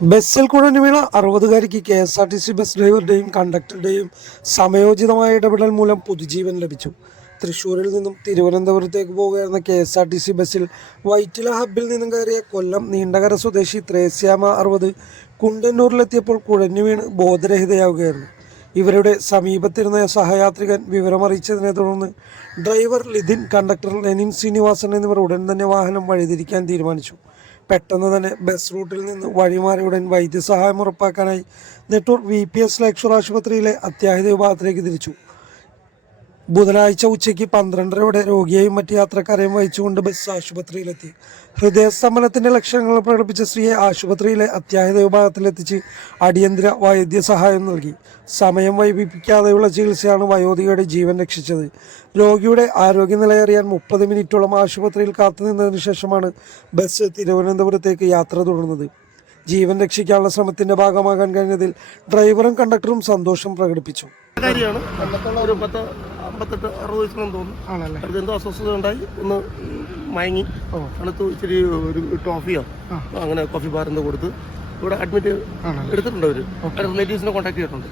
ബസ്സിൽ കുഴഞ്ഞു വീണ അറുപതുകാരിക്ക് K S R T C bus ഡ്രൈവറുടെയും കണ്ടക്ടറുടെയും സമയോചിതമായ ഇടപെടൽ മൂലം പുതുജീവൻ ലഭിച്ചു. തൃശ്ശൂരിൽ നിന്നും തിരുവനന്തപുരത്തേക്ക് പോകുകയായിരുന്ന K S R T C ബസ്സിൽ വൈറ്റില ഹബ്ബിൽ നിന്നും കയറിയ കൊല്ലം നീണ്ടകര സ്വദേശി ത്രേസ്യാമ അറുപത് കുണ്ടന്നൂരിലെത്തിയപ്പോൾ കുഴഞ്ഞു വീണ് ബോധരഹിതയാവുകയായിരുന്നു. ഇവരുടെ സമീപത്തിരുന്ന സഹയാത്രികൻ വിവരമറിയിച്ചതിനെ തുടർന്ന് driver Lithin conductor Lenin Sreenivasan എന്നിവർ ഉടൻ തന്നെ വാഹനം വഴിതിരിക്കാൻ തീരുമാനിച്ചു. പെട്ടെന്ന് തന്നെ ബസ് റൂട്ടിൽ നിന്ന് വഴിമാറി ഉടൻ വൈദ്യസഹായം ഉറപ്പാക്കാനായി Nettoor V P S Lakeshore ആശുപത്രിയിലെ അത്യാഹിത വിഭാഗത്തിലേക്ക് തിരിച്ചു. ബുധനാഴ്ച ഉച്ചയ്ക്ക് പന്ത്രണ്ടരയോടെ രോഗിയെയും മറ്റ് യാത്രക്കാരെയും വഹിച്ചുകൊണ്ട് ബസ് ആശുപത്രിയിലെത്തി. ഹൃദയസ്തംഭനത്തിന്റെ ലക്ഷണങ്ങൾ പ്രകടിപ്പിച്ച സ്ത്രീയെ ആശുപത്രിയിലെ അത്യാഹിത വിഭാഗത്തിലെത്തിച്ച് അടിയന്തര വൈദ്യസഹായം നൽകി. സമയം വൈകിപ്പിക്കാതെയുള്ള ചികിത്സയാണ് വയോധികയുടെ ജീവൻ രക്ഷിച്ചത്. രോഗിയുടെ ആരോഗ്യനില അറിയാൻ മുപ്പത് മിനിറ്റോളം ആശുപത്രിയിൽ കാത്തുനിന്നതിന് ശേഷമാണ് ബസ് തിരുവനന്തപുരത്തേക്ക് യാത്ര തുടർന്നത്. ജീവൻ രക്ഷിക്കാനുള്ള ശ്രമത്തിന്റെ ഭാഗമാകാൻ കഴിഞ്ഞതിൽ ഡ്രൈവറും കണ്ടക്ടറും സന്തോഷം പ്രകടിപ്പിച്ചു. അമ്പത്തെട്ട് അറുപത് വയസ്സിനും തോന്നുന്നു. ആണല്ലേ? അടുത്ത് എന്തോ അസ്വസ്ഥത ഉണ്ടായി. ഒന്ന് മയങ്ങി. അടുത്ത് ഇച്ചിരി ഒരു ടോഫിയോ അങ്ങനെ കോഫി ബാർ എന്തോ കൊടുത്ത്. ഇവിടെ അഡ്മിറ്റ് എടുത്തിട്ടുണ്ട് അവർ റിലേറ്റീവ്സിനെ കോൺടാക്ട് ചെയ്തിട്ടുണ്ട്.